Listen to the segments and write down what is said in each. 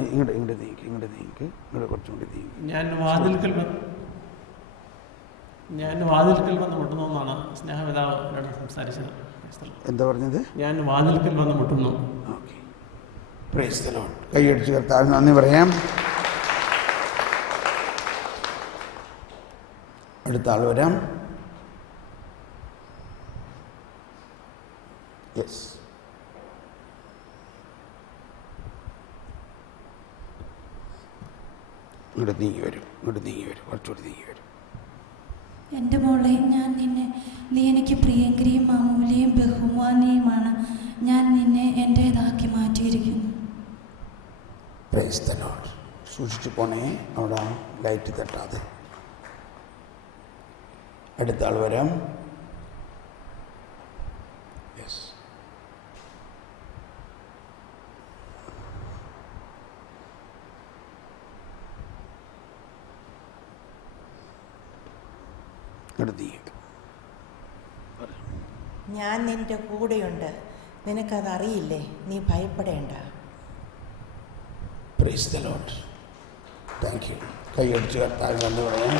ഇങ്ങോട്ട് നീക്ക് കുറച്ചും കൂടി നീക്ക്. ഞാൻ വാതിൽക്കൽ വന്ന് മുട്ടുന്നു എന്നാണ് സ്നേഹപിതാവ് എന്നോട് സംസാരിച്ചത്. എന്താ പറഞ്ഞത്? ഞാൻ വാതിൽക്കൽ വന്ന് മുട്ടുന്നു. Okay, praise the Lord. കൈയടിച്ച് കർത്താവിന് നന്ദി പറയാം. അടുത്ത ആൾ വരാം. യെസ്, ഇങ്ങോട്ട് നീങ്ങി വരും, കുറച്ചുകൂടി നീങ്ങി വരും. എൻ്റെ മോളെ, നീ എനിക്ക് പ്രിയങ്കരിയും അമൂല്യയും ബഹുമാനിയുമാണ്. ഞാൻ നിന്നെ എൻ്റേതാക്കി മാറ്റിയിരിക്കുന്നു. Price the Lord. സൂക്ഷിച്ചു പോണേ, അവിടെ ലൈറ്റ് തട്ടാതെ. അടുത്ത ആൾ വരാം. യെസ്, ഞാൻ നിന്റെ കൂടെയുണ്ട്, നിനക്കതറിയില്ലേ, നീ ഭയപ്പെടേണ്ട. Price the Lord. Thank U. കൈയടിച്ച് കർത്താവിന് നന്ദി പറയാം.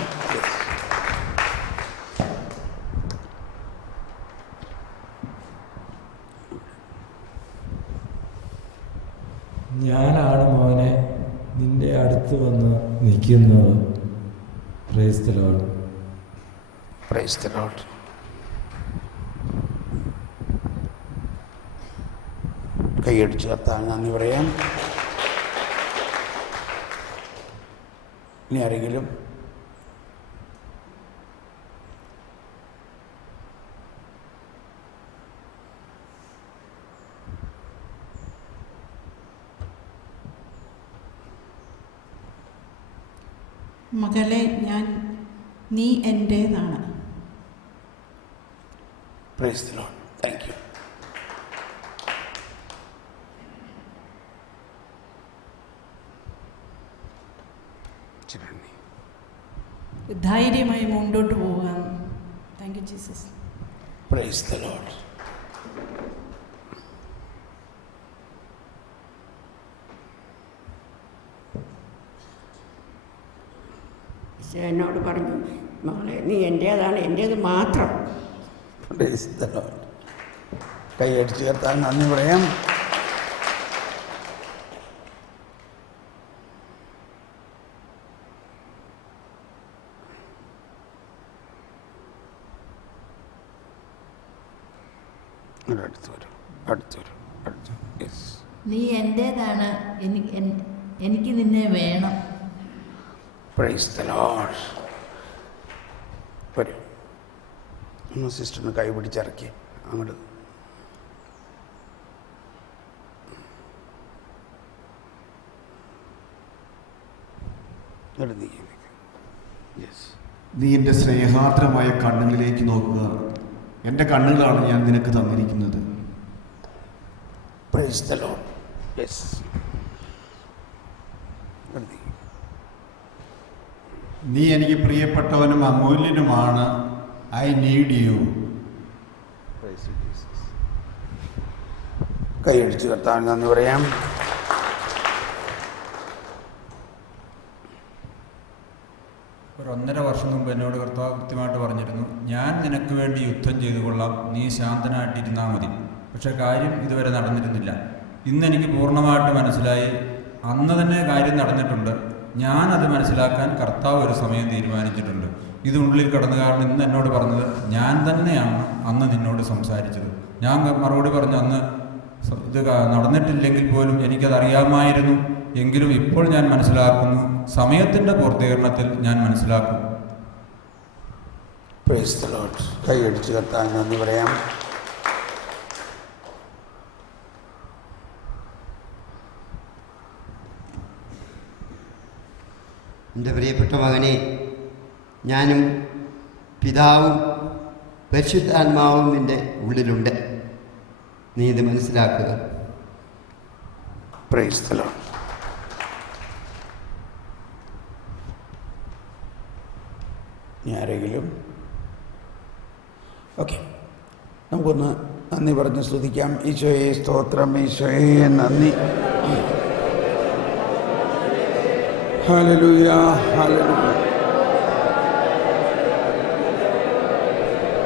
ഞാനാണ് മോനെ നിന്റെ അടുത്ത് വന്ന് നിൽക്കുന്നത്. Praise the Lord. Praise the Lord. കൈയടിച്ച് കർത്താവിന് നന്ദി പറയാം. ഇനി ആരെങ്കിലും? മകളെ, നീ എൻ്റേതാണ്. Praise the Lord. Thank you. ധൈര്യമായി മുന്നോട്ട് പോകാം. Thank you Jesus. Praise the Lord. എന്നോട് പറഞ്ഞു, മകളെ നീ എൻ്റേതാണ്, എൻ്റേത് മാത്രം. Praise the Lord. കൈയടിച്ച് കർത്താൻ നന്ദി പറയാം. നീ എൻ്റേതാണ്, എനിക്ക് നിന്നെ വേണം. Praise the Lord. വരും. ഒന്ന് സിസ്റ്ററിന് കൈ പിടിച്ചിറക്കി അങ്ങോട്ട്. നീ എൻ്റെ സ്നേഹാർദ്രമായ കണ്ണുകളിലേക്ക് നോക്കുക. എൻ്റെ കണ്ണുകളാണ് ഞാൻ നിനക്ക് തന്നിരിക്കുന്നത്. Praise the Lord. യെസ്. നീ എനിക്ക് പ്രിയപ്പെട്ടവനും അമൂല്യനുമാണ്. I need you. കൈയടിച്ച് കർത്താവിന് നന്ദി പറയാം. ഒരു 1.5 വർഷം മുമ്പ് എന്നോട് കർത്താവ് കൃത്യമായിട്ട് പറഞ്ഞിരുന്നു, ഞാൻ നിനക്ക് വേണ്ടി യുദ്ധം ചെയ്തു കൊള്ളാം, നീ ശാന്തനായിട്ടിരുന്നാൽ മതി. പക്ഷെ കാര്യം ഇതുവരെ നടന്നിരുന്നില്ല. ഇന്നെനിക്ക് പൂർണ്ണമായിട്ട് മനസ്സിലായി, അന്ന് തന്നെ കാര്യം നടന്നിട്ടുണ്ട്. ഞാനത് മനസ്സിലാക്കാൻ കർത്താവ് ഒരു സമയം തീരുമാനിച്ചിട്ടുണ്ട്. ഇതുള്ളിൽ കിടന്നു. കാരണം ഇന്ന് എന്നോട് പറഞ്ഞത്, ഞാൻ തന്നെയാണ് അന്ന് നിന്നോട് സംസാരിച്ചത്. ഞാൻ മറുപടി പറഞ്ഞു, അന്ന് ഇത് നടന്നിട്ടില്ലെങ്കിൽ പോലും എനിക്കതറിയാമായിരുന്നു. എങ്കിലും ഇപ്പോൾ ഞാൻ മനസ്സിലാക്കുന്നു, സമയത്തിൻ്റെ പൂർത്തീകരണത്തിൽ ഞാൻ മനസ്സിലാക്കും. Price the Lord. കൈയടിച്ച് കർത്താവിന് നന്ദി പറയാം. എൻ്റെ പ്രിയപ്പെട്ട മകനെ, ഞാനും പിതാവും പരിശുദ്ധാത്മാവും നിൻ്റെ ഉള്ളിലുണ്ട്. നീ ഇത് മനസ്സിലാക്കുക. Price the Lord. ഇനി ആരെങ്കിലും? ഓക്കെ, നമുക്കൊന്ന് നന്ദി പറഞ്ഞ് സ്തുതിക്കാം. ഈശോയെ സ്തോത്രം, ഈശോയെ നന്ദി. Hallelujah, hallelujah.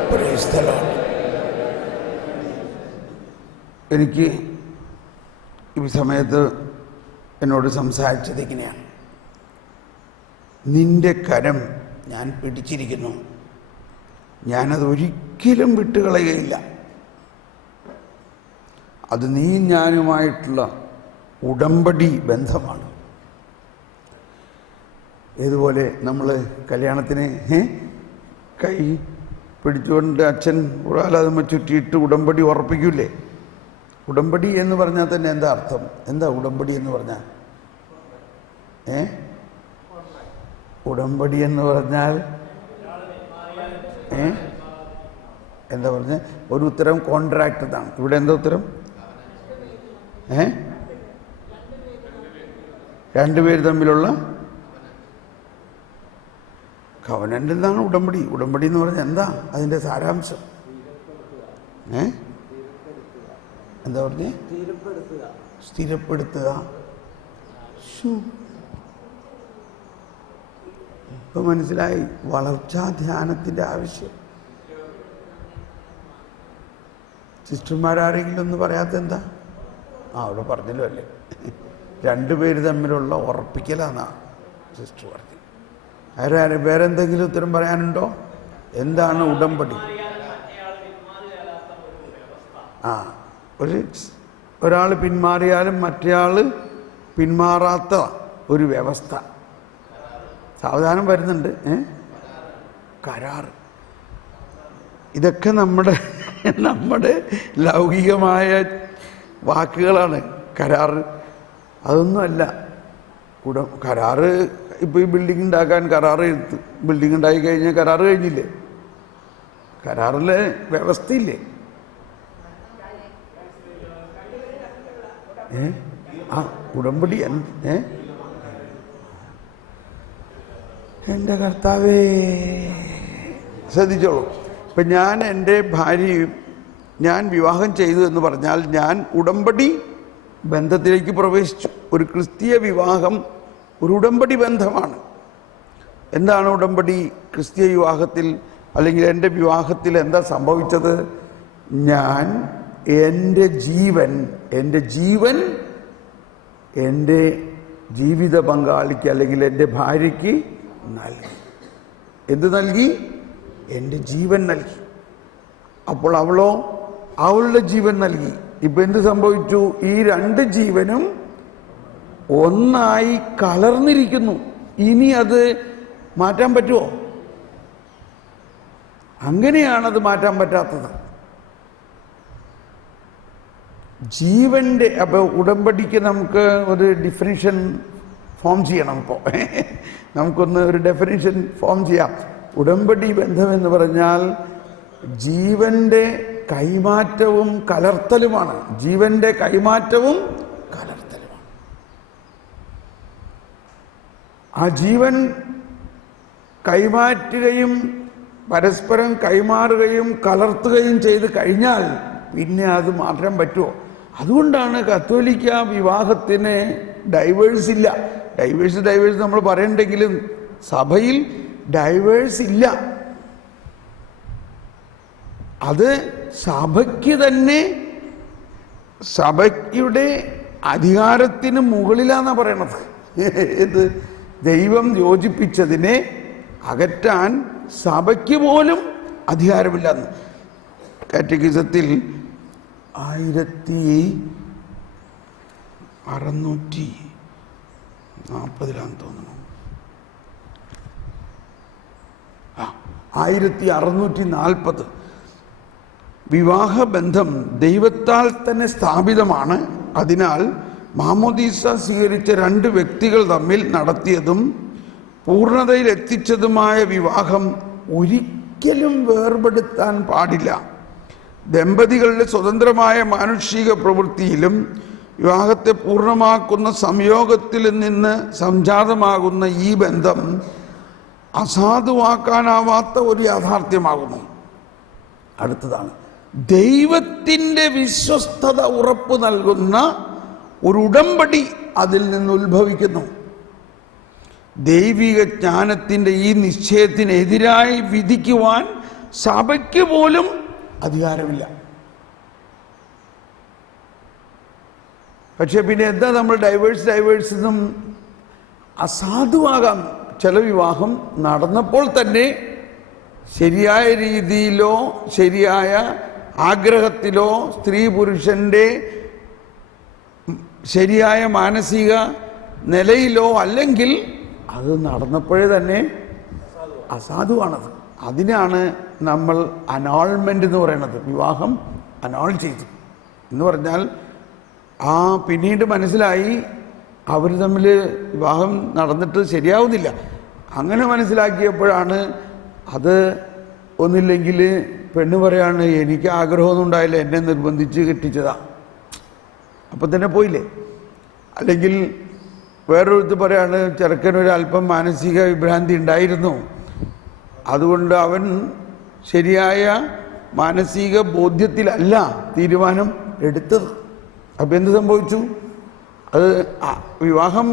Price the Lord. എനിക്ക് ഈ സമയത്ത് എന്നോട് സംസാരിച്ചത് ഇങ്ങനെയാണ്: നിന്റെ കരം ഞാൻ പിടിച്ചിരിക്കുന്നു, ഞാനത് ഒരിക്കലും വിട്ടുകളയുകയില്ല. അത് നീ ഞാനുമായിട്ടുള്ള ഉടമ്പടി ബന്ധമാണ്. ഇതുപോലെ നമ്മൾ കല്യാണത്തിന് കൈ പിടിച്ചുകൊണ്ട് അച്ഛൻ ഉടാലാതുമ്മ ചുറ്റിയിട്ട് ഉടമ്പടി ഉറപ്പിക്കൂലേ? ഉടമ്പടി എന്ന് പറഞ്ഞാൽ തന്നെ എന്താ അർത്ഥം? എന്താ ഉടമ്പടി എന്ന് പറഞ്ഞാൽ? ഉടമ്പടി എന്ന് പറഞ്ഞാൽ എന്താ പറഞ്ഞ? ഒരു ഉത്തരം കോൺട്രാക്ട് എന്നാണ്. ഇവിടെ എന്താ ഉത്തരം? രണ്ടുപേര് തമ്മിലുള്ള കവനൻ്റ് എന്നാണ് ഉടമ്പടി. ഉടമ്പടി എന്ന് പറഞ്ഞാൽ എന്താ അതിൻ്റെ സാരാംശം? എന്താ പറഞ്ഞേ? സ്ഥിരപ്പെടുത്തുക. ഇപ്പം മനസ്സിലായി വളർച്ചാ ധ്യാനത്തിൻ്റെ ആവശ്യം. സിസ്റ്റർമാരാരെങ്കിലും ഒന്നും പറയാത്ത എന്താ? അവിടെ പറഞ്ഞല്ലോ അല്ലേ, രണ്ടുപേര് തമ്മിലുള്ള ഉറപ്പിക്കലാന്നാ സിസ്റ്റർ പറഞ്ഞു. ആരും വേറെ എന്തെങ്കിലും ഉത്തരം പറയാനുണ്ടോ? എന്താണ് ഉടമ്പടി? ഒരാൾ പിന്മാറിയാലും മറ്റേയാൾ പിന്മാറാത്ത ഒരു വ്യവസ്ഥ സാവധാനം വരുന്നുണ്ട്. കരാർ. ഇതൊക്കെ നമ്മുടെ ലൗകികമായ വാക്കുകളാണ്. കരാർ അതൊന്നുമല്ല. കരാറ് ഇപ്പോൾ ഈ ബിൽഡിംഗ് ഉണ്ടാക്കാൻ കരാറ് എടുത്ത് ബിൽഡിംഗ് ഉണ്ടാക്കി കഴിഞ്ഞാൽ കരാറ് കഴിഞ്ഞില്ലേ? കരാറിലെ വ്യവസ്ഥയില്ലേ? ഉടമ്പടി. എൻ്റെ കർത്താവേ, ശ്രദ്ധിച്ചോളൂ. ഇപ്പം ഞാൻ എൻ്റെ ഭാര്യയും ഞാൻ വിവാഹം ചെയ്തു എന്ന് പറഞ്ഞാൽ ഞാൻ ഉടമ്പടി ബന്ധത്തിലേക്ക് പ്രവേശിച്ചു. ഒരു ക്രിസ്തീയ വിവാഹം ഒരു ഉടമ്പടി ബന്ധമാണ്. എന്താണ് ഉടമ്പടി? ക്രിസ്തീയ വിവാഹത്തിൽ അല്ലെങ്കിൽ എൻ്റെ വിവാഹത്തിൽ എന്താ സംഭവിച്ചത്? ഞാൻ എൻ്റെ ജീവൻ എൻ്റെ ജീവിത പങ്കാളിക്ക് അല്ലെങ്കിൽ എൻ്റെ ഭാര്യയ്ക്ക് നൽകി. എന്ത് നൽകി? എൻ്റെ ജീവൻ നൽകി. അപ്പോൾ അവളോ അവളുടെ ജീവൻ നൽകി. ഇപ്പം എന്ത് സംഭവിച്ചു? ഈ രണ്ട് ജീവനും ഒന്നായി കലർന്നിരിക്കുന്നു. ഇനി അത് മാറ്റാൻ പറ്റുമോ? അങ്ങനെയാണത് മാറ്റാൻ പറ്റാത്തത്. ജീവൻ്റെ അപ്പോൾ ഉടമ്പടിക്ക് നമുക്ക് ഒരു ഡെഫിനിഷൻ ഫോം ചെയ്യണം. ഇപ്പോൾ നമുക്കൊന്ന് ഒരു ഡെഫിനിഷൻ ഫോം ചെയ്യാം. ഉടമ്പടി ബന്ധമെന്ന് പറഞ്ഞാൽ ജീവൻ്റെ കൈമാറ്റവും കലർത്തലുമാണ്. ജീവൻ്റെ കൈമാറ്റവും കലർത്തലുമാണ്. ആ ജീവൻ കൈമാറ്റുകയും പരസ്പരം കൈമാറുകയും കലർത്തുകയും ചെയ്ത് കഴിഞ്ഞാൽ പിന്നെ അത് മാറ്റാൻ പറ്റുമോ? അതുകൊണ്ടാണ് കത്തോലിക്ക വിവാഹത്തിന് ഡൈവേഴ്സ് ഇല്ല. ഡൈവേഴ്സ് നമ്മൾ പറയണ്ടെങ്കിലും സഭയിൽ ഡൈവേഴ്സ് ഇല്ല. അത് സഭയ്ക്ക് തന്നെ, സഭയ്യുടെ അധികാരത്തിന് മുകളിലാണെന്നാണ് പറയണത്. ഇത് ദൈവം യോജിപ്പിച്ചതിനെ അകറ്റാൻ സഭയ്ക്ക് പോലും അധികാരമില്ലെന്ന് കാറ്റഗിസത്തിൽ 1640 തോന്നുന്നു. 1640 വിവാഹബന്ധം ദൈവത്താൽ തന്നെ സ്ഥാപിതമാണ്. അതിനാൽ മാമോദീസ സ്വീകരിച്ച രണ്ട് വ്യക്തികൾ തമ്മിൽ നടത്തിയതും പൂർണ്ണതയിൽ എത്തിച്ചതുമായ വിവാഹം ഒരിക്കലും വേർപെടുത്താൻ പാടില്ല. ദമ്പതികളുടെ സ്വതന്ത്രമായ മാനുഷിക പ്രവൃത്തിയിലും വിവാഹത്തെ പൂർണ്ണമാക്കുന്ന സംയോഗത്തിൽ നിന്ന് സംജാതമാകുന്ന ഈ ബന്ധം അസാധുവാക്കാനാവാത്ത ഒരു യാഥാർത്ഥ്യമാകുന്നു. അടുത്തതാണ്, ദൈവത്തിൻ്റെ വിശ്വസ്തത ഉറപ്പ് നൽകുന്ന ഒരു ഉടമ്പടി അതിൽ നിന്ന് ഉത്ഭവിക്കുന്നു. ദൈവിക ജ്ഞാനത്തിൻ്റെ ഈ നിശ്ചയത്തിനെതിരായി വിധിക്കുവാൻ സഭയ്ക്ക് പോലും അധികാരമില്ല. പക്ഷെ പിന്നെ എന്താ നമ്മൾ ഡൈവേഴ്സ് എന്നും അസാധുവാകാം. ചില വിവാഹം നടന്നപ്പോൾ തന്നെ ശരിയായ രീതിയിലോ ശരിയായ ആഗ്രഹത്തിലോ സ്ത്രീ പുരുഷൻ്റെ ശരിയായ മാനസിക നിലയിലോ അല്ലെങ്കിൽ അത് നടന്നപ്പോഴേ തന്നെ അസാധുവാണത്. അതിനാണ് നമ്മൾ അനോൾമെൻ്റ് എന്ന് പറയുന്നത്. വിവാഹം അനോൾ ചെയ്തു എന്ന് പറഞ്ഞാൽ പിന്നീട് മനസ്സിലായി അവർ തമ്മിൽ വിവാഹം നടന്നിട്ട് ശരിയാവുന്നില്ല. അങ്ങനെ മനസ്സിലാക്കിയപ്പോഴാണ് അത് ഒന്നില്ലെങ്കിൽ പെണ്ണ് പറയാണ് എനിക്ക് ആഗ്രഹമൊന്നും ഉണ്ടായില്ല, എന്നെ നിർബന്ധിച്ച് കെട്ടിച്ചതാ, അപ്പം തന്നെ പോയില്ലേ. അല്ലെങ്കിൽ വേറൊരുത്ത് പറയാണ് ചെറുക്കനൊരല്പം മാനസിക വിഭ്രാന്തി ഉണ്ടായിരുന്നു, അതുകൊണ്ട് അവൻ ശരിയായ മാനസിക ബോധ്യത്തിലല്ല തീരുമാനം എടുത്തത്. അപ്പം എന്ത് സംഭവിച്ചു? അത് വിവാഹം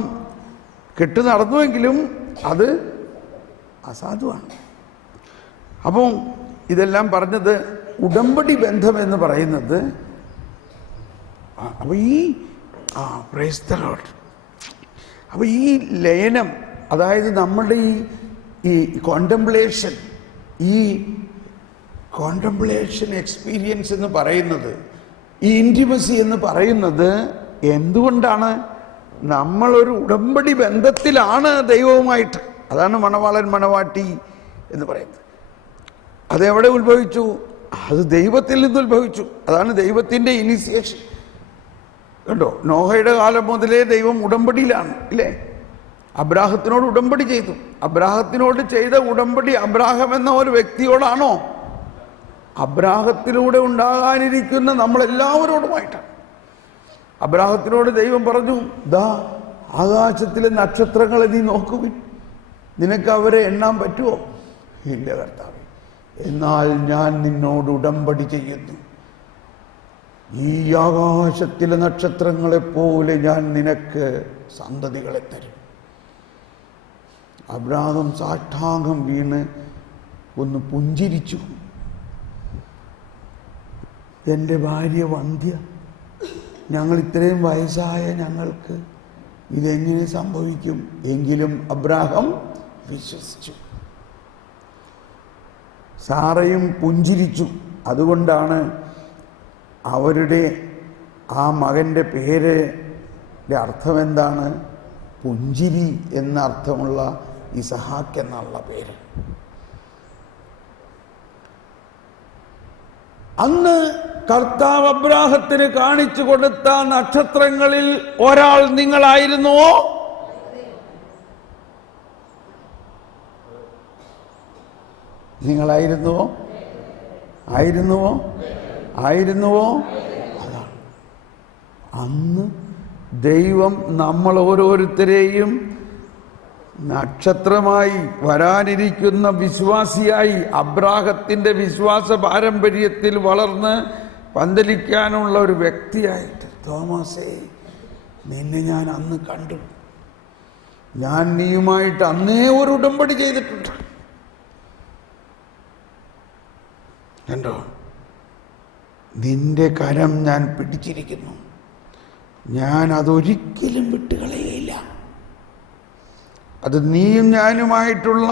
കെട്ടു നടന്നുവെങ്കിലും അത് അസാധുവാണ്. അപ്പം ഇതെല്ലാം പറഞ്ഞത് ഉടമ്പടി ബന്ധം എന്ന് പറയുന്നത് അപ്പോൾ പ്രൈസ് ദി ലോർഡ്. അപ്പോൾ ഈ ലയനം, അതായത് നമ്മുടെ ഈ കോണ്ടംപ്ലേഷൻ എക്സ്പീരിയൻസ് എന്ന് പറയുന്നത്, ഈ ഇൻറ്റിമസി എന്ന് പറയുന്നത് എന്തുകൊണ്ടാണ്? നമ്മളൊരു ഉടമ്പടി ബന്ധത്തിലാണ് ദൈവവുമായിട്ട്. അതാണ് മണവാളൻ മണവാട്ടി എന്ന് പറയുന്നത്. അതെവിടെ ഉത്ഭവിച്ചു? അത് ദൈവത്തിൽ നിന്ന് ഉത്ഭവിച്ചു. അതാണ് ദൈവത്തിൻ്റെ ഇനിസിയേഷൻ. കണ്ടോ, നോഹയുടെ കാലം മുതലേ ദൈവം ഉടമ്പടിയിലാണ് ഇല്ലേ? അബ്രാഹത്തിനോട് ഉടമ്പടി ചെയ്തു. അബ്രാഹത്തിനോട് ചെയ്ത ഉടമ്പടി അബ്രാഹം എന്ന ഒരു വ്യക്തിയോടാണോ? അബ്രാഹത്തിലൂടെ ഉണ്ടാകാനിരിക്കുന്ന നമ്മളെല്ലാവരോടുമായിട്ടാണ്. അബ്രാഹത്തിനോട് ദൈവം പറഞ്ഞു, ദാ ആകാശത്തിലെ നക്ഷത്രങ്ങളെ നീ നോക്കുവിൻ, നിനക്ക് അവരെ എണ്ണാൻ പറ്റുമോ? ഇല്ല കർത്താവേ, എന്നാൽ ഞാൻ നിന്നോട് ഉടമ്പടി ചെയ്യുന്നു, ഈ ആകാശത്തിലെ നക്ഷത്രങ്ങളെപ്പോലെ ഞാൻ നിനക്ക് സന്തതികളെ തരും. അബ്രാഹം സാഷ്ടാംഗം വീണ് ഒന്ന് പുഞ്ചിരിച്ചു. എൻ്റെ ഭാര്യ വന്ധ്യ, ഞങ്ങൾ ഇത്രയും വയസ്സായ ഞങ്ങൾക്ക് ഇതെങ്ങനെ സംഭവിക്കും? എങ്കിലും അബ്രാഹം വിശ്വസിച്ചു. സാറയും പുഞ്ചിരിച്ചു. അതുകൊണ്ടാണ് അവരുടെ ആ മകൻ്റെ പേരിൻ്റെ അർത്ഥം എന്താണ്? പുഞ്ചിരി എന്ന അർത്ഥമുള്ള ഇസഹാക്ക് എന്നുള്ള പേര്. അന്ന് കർത്താവ് അബ്രാഹത്തിന് കാണിച്ചു കൊടുത്ത നക്ഷത്രങ്ങളിൽ ഒരാൾ നിങ്ങളായിരുന്നുവോ? നിങ്ങളായിരുന്നുവോ? ആയിരുന്നുവോ? അതാണ് അന്ന് ദൈവം നമ്മൾ ഓരോരുത്തരെയും നക്ഷത്രമായി വരാനിരിക്കുന്ന വിശ്വാസിയായി അബ്രാഹത്തിൻ്റെ വിശ്വാസ പാരമ്പര്യത്തിൽ വളർന്ന് പന്തലിക്കാനുള്ള ഒരു വ്യക്തിയായിട്ട്, തോമസേ നിന്നെ ഞാൻ അന്ന് കണ്ടു, ഞാൻ നീയുമായിട്ട് അന്നേ ഒരു ഉടമ്പടി ചെയ്തിട്ടുണ്ട്. കണ്ടോ, നിന്റെ കരം ഞാൻ പിടിച്ചിരിക്കുന്നു, ഞാൻ അതൊരിക്കലും വിട്ടുകളയുകയില്ല. അത് നീയും ഞാനുമായിട്ടുള്ള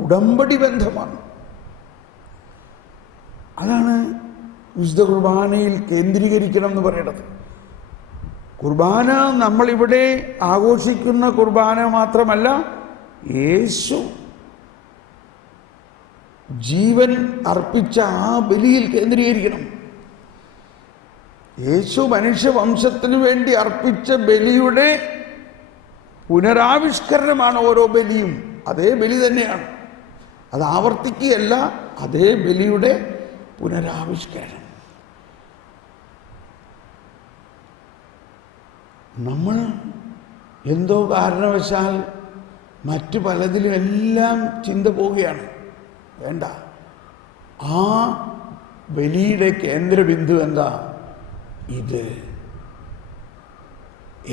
ഉടമ്പടി ബന്ധമാണ്. അതാണ് വിശുദ്ധ കുർബാനയിൽ കേന്ദ്രീകരിക്കണം എന്ന് പറയുന്നത്. കുർബാന നമ്മളിവിടെ ആഘോഷിക്കുന്ന കുർബാന മാത്രമല്ല, യേശു ജീവൻ അർപ്പിച്ച ആ ബലിയിൽ കേന്ദ്രീകരിക്കണം. യേശു മനുഷ്യവംശത്തിനു വേണ്ടി അർപ്പിച്ച ബലിയുടെ പുനരാവിഷ്കരണമാണ് ഓരോ ബലിയും. അതേ ബലി തന്നെയാണ്, അത് ആവർത്തിക്കുകയല്ല, അതേ ബലിയുടെ പുനരാവിഷ്കരണം. നമ്മൾ എന്തോ കാരണവശാൽ മറ്റു പലതിലും എല്ലാം ചിന്ത പോവുകയാണ്. വേണ്ട, ആ ബലിയുടെ കേന്ദ്രബിന്ദു എന്താ? ഇത്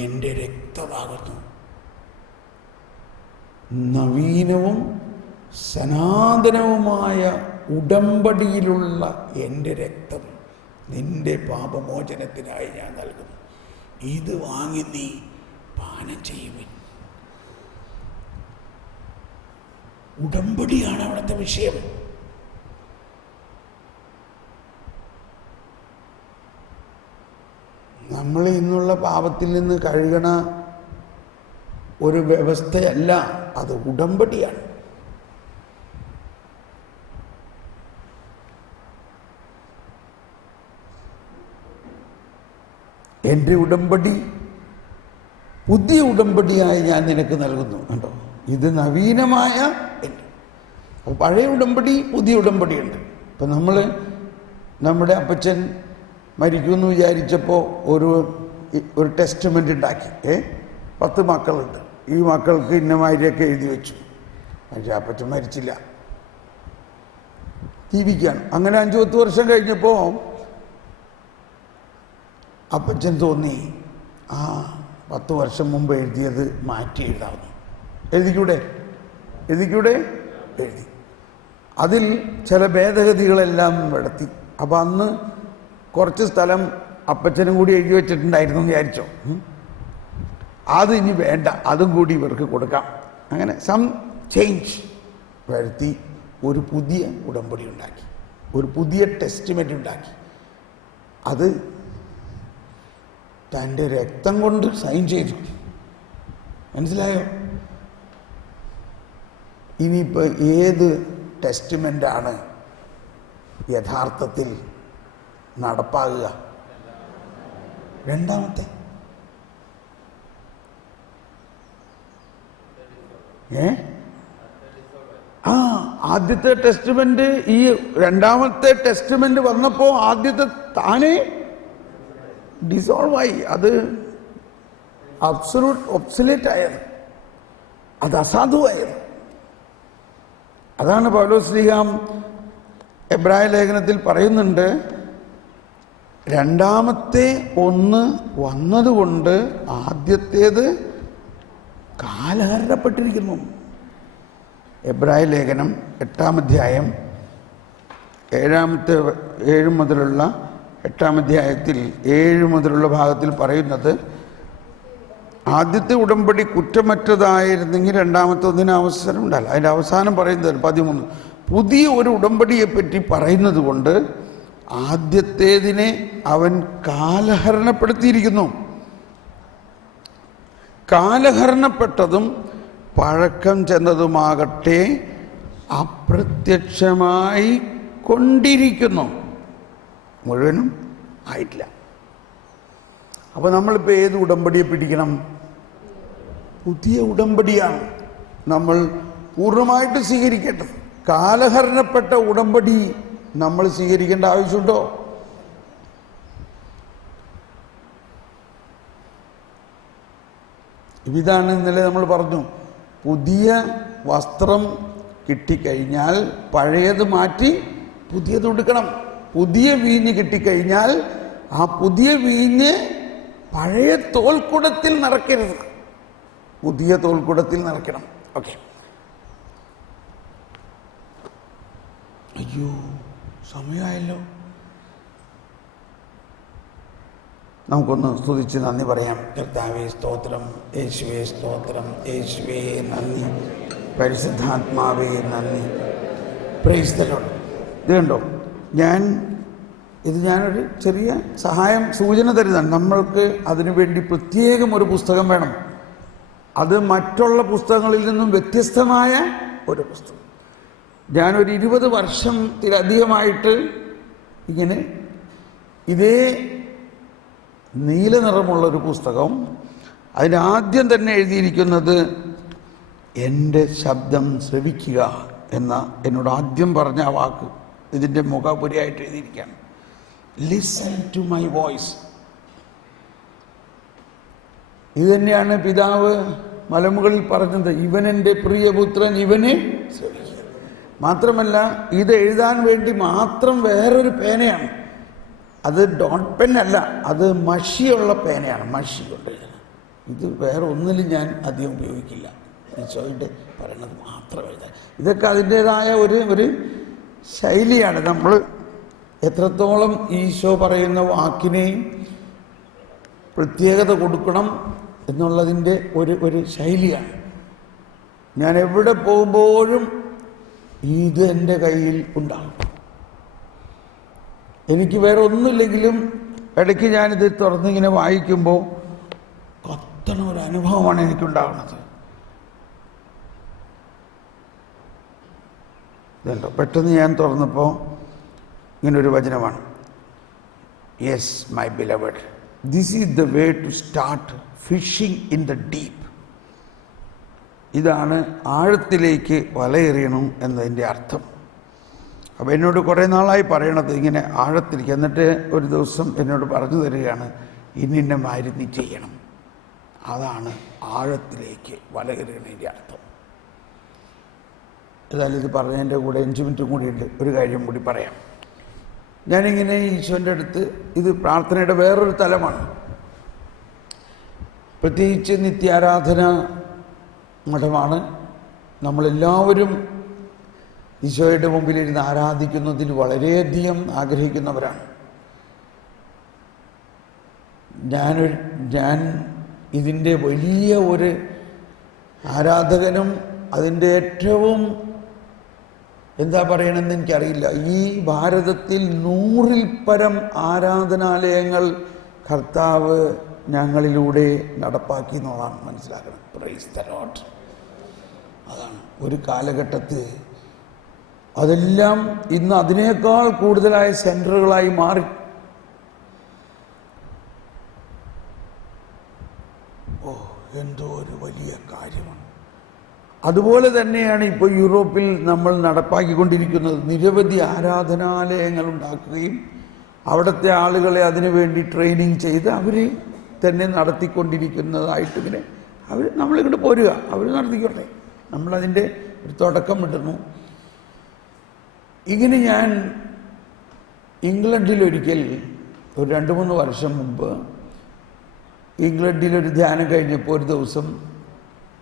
എൻ്റെ രക്തമാകുന്നു. നവീനവും സനാതനവുമായ ഉടമ്പടിയിലുള്ള എൻ്റെ രക്തം നിന്റെ പാപമോചനത്തിനായി ഞാൻ നൽകുന്നു. ഇത് വാങ്ങി നീ പാനം ചെയ്യുവിൻ. ഉടമ്പടിയാണ് അവിടുത്തെ വിഷയം. നമ്മൾ ഇന്നുള്ള പാപത്തിൽ നിന്ന് കഴുകണ ഒരു വ്യവസ്ഥയല്ല, അത് ഉടമ്പടിയാണ്. എൻ്റെ ഉടമ്പടി പുതിയ ഉടമ്പടിയായി ഞാൻ നിനക്ക് നൽകുന്നു. കണ്ടോ, ഇത് നവീനമായ എൻ്റെ. അപ്പോൾ പഴയ ഉടമ്പടി, പുതിയ ഉടമ്പടിയുണ്ട്. ഇപ്പം നമ്മുടെ അപ്പച്ചൻ മരിക്കുമെന്ന് വിചാരിച്ചപ്പോൾ ഒരു ടെസ്റ്റ്മെൻ്റ് ഉണ്ടാക്കി. 10 മക്കളുണ്ട്, ഈ മക്കൾക്ക് ഇന്നമാതിരിയൊക്കെ എഴുതി വെച്ചു. പക്ഷേ അപ്പച്ചൻ മരിച്ചില്ല, ജീവിക്കുകയാണ്. അങ്ങനെ 5-10 വർഷം കഴിഞ്ഞപ്പോൾ അപ്പച്ചൻ തോന്നി, 10 വർഷം മുമ്പ് എഴുതിയത് മാറ്റി എഴുതാവുന്നു. എഴുതിക്കൂടെ? എഴുതി. അതിൽ ചില ഭേദഗതികളെല്ലാം നടത്തി. അപ്പം അന്ന് കുറച്ച് സ്ഥലം അപ്പച്ചനും കൂടി എഴുതി വെച്ചിട്ടുണ്ടായിരുന്നു എന്ന് വിചാരിച്ചോ. അത് ഇനി വേണ്ട, അതും കൂടി ഇവർക്ക് കൊടുക്കാം. അങ്ങനെ സം ചേഞ്ച് വരുത്തി ഒരു പുതിയ ഉടമ്പടി ഉണ്ടാക്കി, ഒരു പുതിയ ടെസ്റ്റ്മെൻ്റ് ഉണ്ടാക്കി. അത് തൻ്റെ രക്തം കൊണ്ട് സൈൻ ചെയ്തു. മനസ്സിലായോ? ഇനിയിപ്പോൾ ഏത് ടെസ്റ്റ്മെൻ്റാണ് യഥാർത്ഥത്തിൽ നടപ്പാകുക? രണ്ടാമത്തെ. ആദ്യത്തെ ടെസ്റ്റ്മെന്റ്, ഈ രണ്ടാമത്തെ ടെസ്റ്റ്മെന്റ് വന്നപ്പോൾ ആദ്യത്തെ താനെ ഡിസോൾവ് ആയി. അത് അബ്സൊല്യൂട്ട് ഒബ്സൊലേറ്റ് ആയത്, അത് അസാധുവായത്. അതാണ് പൗലോസ് ശ്ലീഹാ എബ്രായ ലേഖനത്തിൽ പറയുന്നുണ്ട്, രണ്ടാമത്തെ ഒന്ന് വന്നതുകൊണ്ട് ആദ്യത്തേത് കാലഹരണപ്പെട്ടിരിക്കുന്നു. എബ്രായ ലേഖനം 8-ാം അധ്യായം 7 മുതലുള്ള 8-ാം അധ്യായത്തിൽ 7 മുതലുള്ള ഭാഗത്തിൽ പറയുന്നത്, ആദ്യത്തെ ഉടമ്പടി കുറ്റമറ്റതായിരുന്നെങ്കിൽ രണ്ടാമത്തെ ഒന്നിന് അവസരം ഉണ്ടല്ല. അതിൻ്റെ അവസാനം പറയുന്നത് 13 പുതിയ ഒരു ഉടമ്പടിയെപ്പറ്റി പറയുന്നത് കൊണ്ട് ആദ്യത്തേതിനെ അവൻ കാലഹരണപ്പെടുത്തിയിരിക്കുന്നു. കാലഹരണപ്പെട്ടതും പഴക്കം ചെന്നതുമാകട്ടെ അപ്രത്യക്ഷമായി കൊണ്ടിരിക്കുന്നു, മുഴുവനും ആയിട്ടില്ല. അപ്പോൾ നമ്മളിപ്പോൾ ഏത് ഉടമ്പടിയെ പിടിക്കണം? പുതിയ ഉടമ്പടിയാണ് നമ്മൾ പൂർണ്ണമായിട്ട് സ്വീകരിക്കേണ്ടത്. കാലഹരണപ്പെട്ട ഉടമ്പടി നമ്മൾ സ്വീകരിക്കേണ്ട ആവശ്യമുണ്ടോ? ഇതാണ് ഇന്നലെ നമ്മൾ പറഞ്ഞു, പുതിയ വസ്ത്രം കിട്ടിക്കഴിഞ്ഞാൽ പഴയത് മാറ്റി പുതിയത് ഉടുക്കണം. പുതിയ വീഞ്ഞ് കിട്ടിക്കഴിഞ്ഞാൽ ആ പുതിയ വീഞ്ഞ് പഴയ തോൽക്കുടത്തിൽ നിറയ്ക്കരുത്, പുതിയ തോൽക്കുടത്തിൽ നിറയ്ക്കണം. ഓക്കെ. അയ്യോ, സമയമായല്ലോ. നമുക്കൊന്ന് സ്തുതിച്ച് നന്ദി പറയാം. കർത്താവേ സ്തോത്രം, യേശുവേ സ്തോത്രം, യേശുവേ നന്ദി, പരിശുദ്ധാത്മാവേ നന്ദി. Price the Lord. ഇത് കണ്ടോ, ഞാനൊരു ചെറിയ സഹായം സൂചന തരുന്നതാണ്. നമ്മൾക്ക് അതിനുവേണ്ടി പ്രത്യേകം ഒരു പുസ്തകം വേണം. അത് മറ്റുള്ള പുസ്തകങ്ങളിൽ നിന്നും വ്യത്യസ്തമായ ഒരു പുസ്തകം. ഞാനൊരു 20 വർഷത്തിലധികമായിട്ട് ഇങ്ങനെ ഇതേ നീല നിറമുള്ളൊരു പുസ്തകം, അതിനാദ്യം തന്നെ എഴുതിയിരിക്കുന്നത് എൻ്റെ ശബ്ദം ശ്രവിക്കുക എന്ന എന്നോട് ആദ്യം പറഞ്ഞ ആ വാക്ക് ഇതിൻ്റെ മുഖപുരിയായിട്ട് എഴുതിയിരിക്കുകയാണ്. Listen to my voice. ഇത് തന്നെയാണ് പിതാവ് മലമുകളിൽ പറഞ്ഞത്, ഇവൻ എൻ്റെ പ്രിയപുത്രൻ, ഇവനെ ശ്രവിക്കുക. മാത്രമല്ല ഇത് എഴുതാൻ വേണ്ടി മാത്രം വേറൊരു പേനയാണ്. അത് ഡോട്ട് പെൻ അല്ല, അത് മഷിയുള്ള പേനയാണ്, മഷി കൊണ്ട് എഴുതണം. ഇത് വേറെ ഒന്നിലും ഞാൻ അധികം ഉപയോഗിക്കില്ല. ഈശോയുടെ പറയണത് മാത്രം എഴുതാൻ. ഇതൊക്കെ അതിൻ്റേതായ ഒരു ശൈലിയാണ്. നമ്മൾ എത്രത്തോളം ഈശോ പറയുന്ന വാക്കിനെയും പ്രത്യേകത കൊടുക്കണം എന്നുള്ളതിൻ്റെ ഒരു ശൈലിയാണ്. ഞാൻ എവിടെ പോകുമ്പോഴും ഇത് എൻ്റെ കയ്യിൽ ഉണ്ടാകും. എനിക്ക് വേറെ ഒന്നുമില്ലെങ്കിലും ഇടയ്ക്ക് ഞാനിത് തുറന്നിങ്ങനെ വായിക്കുമ്പോൾ കത്തണ ഒരു അനുഭവമാണ് എനിക്കുണ്ടാകുന്നത്. ഇതല്ലോ പെട്ടെന്ന് ഞാൻ തുറന്നപ്പോൾ ഇങ്ങനൊരു വചനമാണ്. Yes my beloved, this is the way to start fishing in the deep. ഇതാണ് ആഴത്തിലേക്ക് വലയെറിയണം എന്നതിൻ്റെ അർത്ഥം. അപ്പോൾ എന്നോട് കുറേ നാളായി പറയണത് ഇങ്ങനെ ആഴത്തിലേക്ക്. എന്നിട്ട് ഒരു ദിവസം എന്നോട് പറഞ്ഞു തരികയാണ്, ഇന്ന മാതിരി നീ ചെയ്യണം. അതാണ് ആഴത്തിലേക്ക് വലയെറിയണതിൻ്റെ അർത്ഥം. ഏതായാലും ഇത് പറഞ്ഞതിൻ്റെ കൂടെ 5 മിനിറ്റും കൂടിയുണ്ട്. ഒരു കാര്യം കൂടി പറയാം. ഞാനിങ്ങനെ ഈശോൻ്റെ അടുത്ത്, ഇത് പ്രാർത്ഥനയുടെ വേറൊരു തലമാണ്. പ്രത്യേകിച്ച് നിത്യാരാധന മഠമാണ്. നമ്മളെല്ലാവരും ഈശോയുടെ മുമ്പിലിരുന്ന് ആരാധിക്കുന്നതിൽ വളരെയധികം ആഗ്രഹിക്കുന്നവരാണ്. ഞാൻ ഇതിൻ്റെ വലിയ ഒരു ആരാധകനും അതിൻ്റെ ഏറ്റവും എന്താ പറയണമെന്ന് എനിക്കറിയില്ല. ഈ ഭാരതത്തിൽ 100-ൽ പരം ആരാധനാലയങ്ങൾ കർത്താവ് ഞങ്ങളിലൂടെ നടപ്പാക്കി എന്നുള്ളതാണ് മനസ്സിലാക്കണം. Price the Lord. അതാണ് ഒരു കാലഘട്ടത്തിൽ അതെല്ലാം ഇന്ന് അതിനേക്കാൾ കൂടുതലായ സെൻറ്ററുകളായി മാറി. എന്തോ ഒരു വലിയ കാര്യമാണ്. അതുപോലെ തന്നെയാണ് ഇപ്പോൾ യൂറോപ്പിൽ നമ്മൾ നടപ്പാക്കിക്കൊണ്ടിരിക്കുന്നത്. നിരവധി ആരാധനാലയങ്ങൾ ഉണ്ടാക്കുകയും അവിടുത്തെ ആളുകളെ അതിനു വേണ്ടി ട്രെയിനിങ് ചെയ്ത് അവർ തന്നെ നടത്തിക്കൊണ്ടിരിക്കുന്നതായിട്ട് ഇങ്ങനെ നമ്മളിങ്ങോട്ട് പോരുക, അവർ നടത്തിക്കോട്ടെ, നമ്മളതിൻ്റെ ഒരു തുടക്കം ഇടുന്നു. ഇങ്ങനെ ഞാൻ ഇംഗ്ലണ്ടിലൊരിക്കൽ ഒരു 2-3 വർഷം മുമ്പ് ഇംഗ്ലണ്ടിലൊരു ധ്യാനം കഴിഞ്ഞപ്പോൾ ഒരു ദിവസം